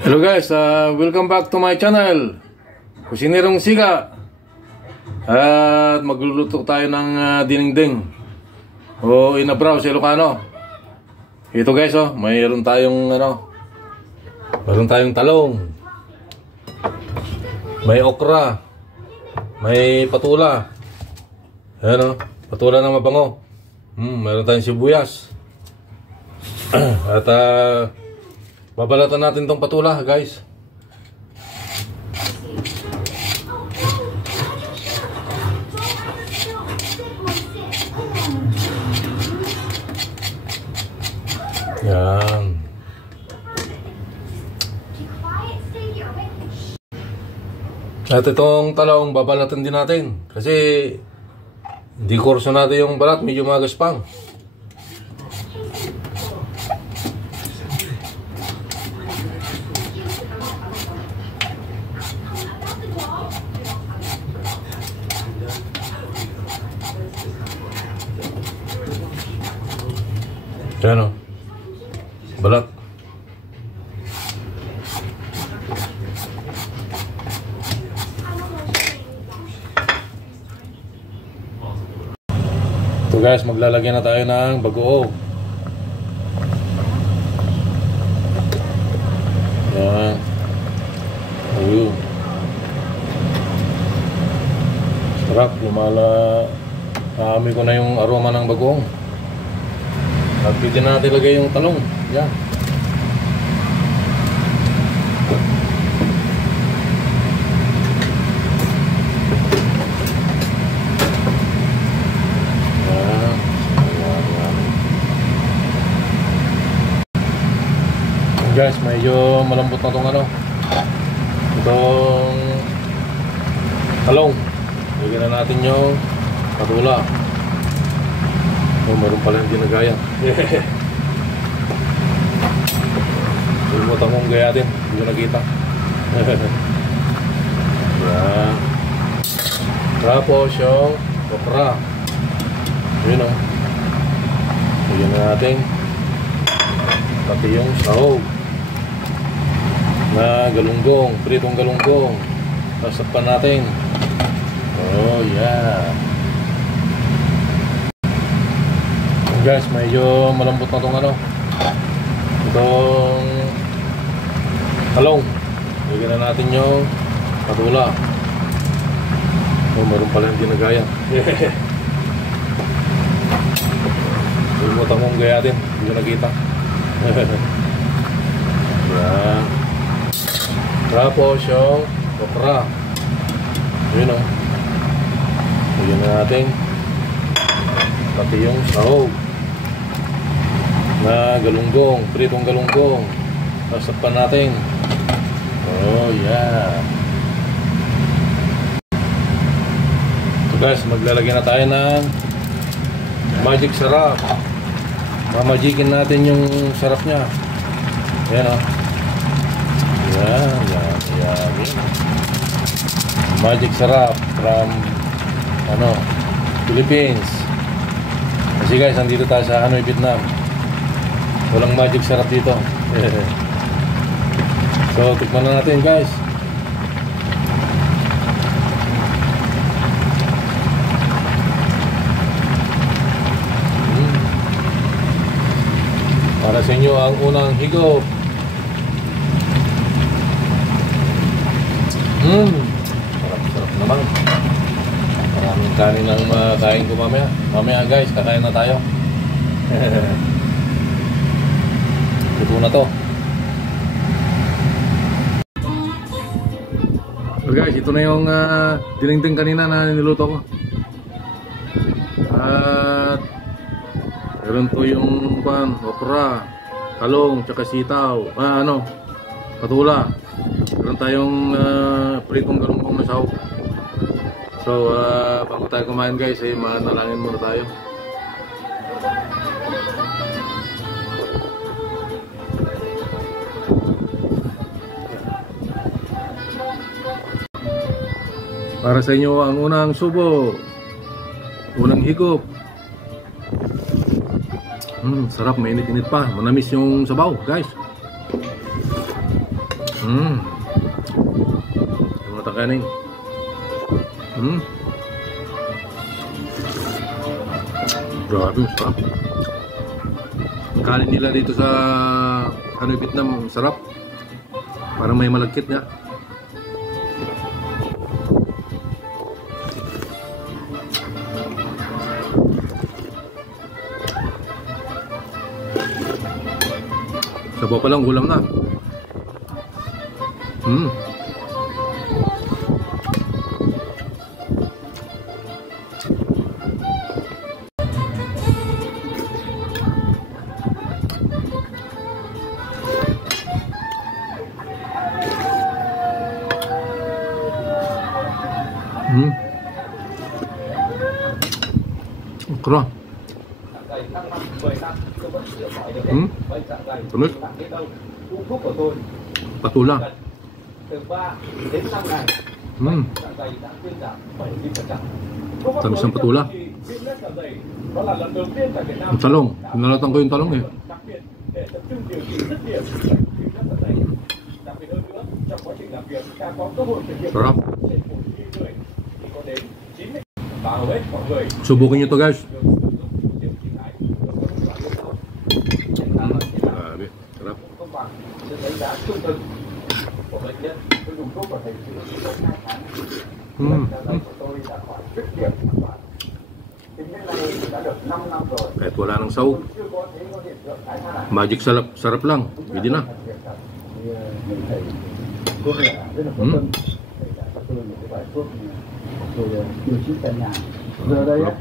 Hello guys, welcome back to my channel, Kusinirong Siga. At magluluto tayo ng dinengdeng o inabraw sa Ilocano. Ito guys, mayroon tayong talong, may okra, may patula. Ayan patula na mabango. Mayroon tayong sibuyas. At babalatan natin tong patula, guys. Yan. At itong talong babalatan din natin kasi hindi kurso natin yung balat, medyo magaspang. Yan balat. Ito guys, maglalagyan na tayo ng bagoong. Yan. Ayun. Sarap, naamoy ko na yung aroma ng bagoong. At pwede na natin ilagay yung talong. Yan. Guys, medyo malambot na itong itong talong. Lagyan na natin yung patula. Meron pala yung ginagaya. Limutan kong gayatin, hindi ko nakita. Yan. Tapos yung okra. Yun lagyan na natin pati yung sahog na galunggong, pritong galunggong. Tasapan natin. Oh yeah. Guys, medyo malambot na itong itong talong. Lagyan na natin yung patula. Meron pala yung ginagaya. Limutan kong gayatin, hindi ko nakita. Yan. Tapos yung okra. Yun lagyan na natin pati yung sahog na galunggong, pritong galunggong. Tasapan natin. Oh yeah. So guys, maglalagay na tayo ng magic sarap. Mamagikin natin yung sarap nya. Ayan Yan. Magic sarap from Philippines. Kasi guys, nandito tayo sa Hanoi, Vietnam. Walang magic sarap dito. So, tikman na natin guys. Para sa inyo ang unang higop. Sarap naman. Maraming kanin ang makain ko mamaya. Mamaya guys, kakain na tayo. Ito na to. So guys, ito na yung dinengdeng kanina na niluto ko. At meron to yung okra, talong, tsaka sitaw, patula. Meron tayong pritong galunggong na sahog. So bago tayo kumain guys, manalangin muna tayo. Para sa inyo ang unang subo, unang higop. Sarap, mainit-init pa. Manamis yung sabaw, guys. Yung mga takaning. Grabe, sarap. Ang kanin nila dito sa Hanoi, Vietnam, sarap. Parang may malagkit nga. Sabaw pa lang, gulam na. Kera. Tamis. Patula. Tamis ng patula. Ang talong. Pinalatan ko yung talong eh. Sarap. Subukin nyo to guys. Grabe, sarap. Kahit wala nang sahog, magic sarap lang. Pwede na. Rồi điều trị tại nhà. Giờ đây á,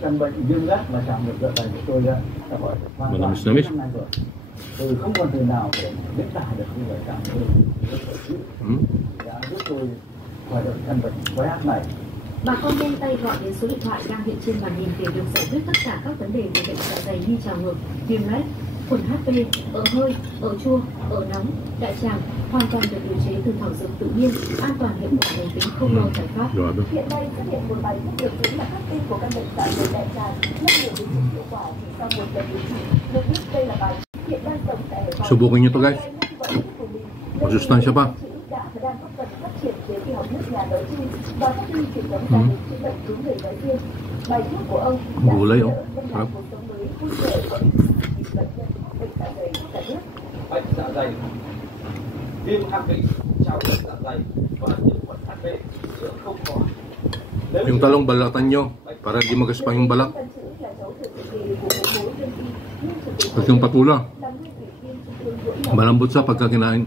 căn bệnh viêm rác và chạm được dạ dày của tôi đã gọi hoàn toàn 5 năm rồi. Tôi không còn thời nào để miễn tả được như vậy, cảm ơn đã giúp tôi khỏi được căn bệnh quái ác này. Bà con nhanh tay gọi đến số điện thoại đang hiện trên màn hình để được giải quyết tất cả các vấn đề về bệnh dạ dày như trào ngược, viêm loét, khuẩn HB, ợ hơi, ợ chua, ợ nóng, đại tràng, hoàn toàn được điều chế từ thảo dược tự nhiên, an toàn hiệu quả lành tính, không lo giải pháp. Hiện nay xuất hiện một bài thuốc được chính là khắc tinh của căn bệnh dạ dày đại tràng, rất nhiều biến chứng hiệu quả chỉ sau một lần điều trị. Được biết đây là bài hiện đang sống tại Hải Phòng. Subukin nyo to guys. Masustansya pa. Đã và đang góp phần phát triển về y học nước nhà nói chung và phát huy truyền thống gia đình chữa bệnh cứu người nói riêng. Bài thuốc của ông đã Gulay, giúp oh. đỡ cuộc sống mới vui vẻ của bệnh nhân bệnh dạ dày cả nước. Bệnh dạ dày, viêm hang vị, trào ngược dạ dày và nhiễm khuẩn HB chữa không có. Yung talong balatan nyo para hindi magaspang yung balak. At yung patula, malambot sa pagka kinain.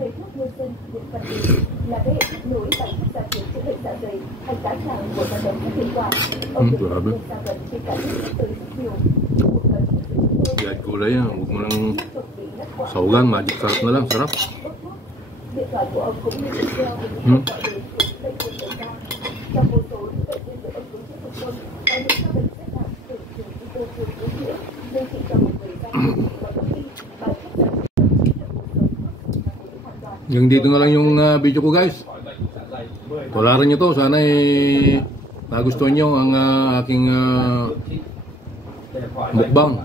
Grabe. Yan gulay yan. Huwag mo nang sahugan. Magic sarap na lang. Sarap. Yung dito na lang yung video ko guys. Tularan nyo to. Sana nagustuhan nyo ang aking mukbang.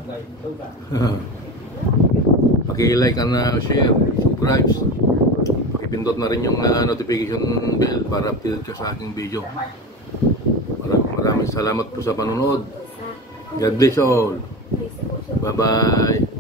Paki-like and share, subscribe. Pakipindot na rin yung notification bell para updated ka sa aking video. Maraming salamat po sa panonood. God bless all. Bye bye.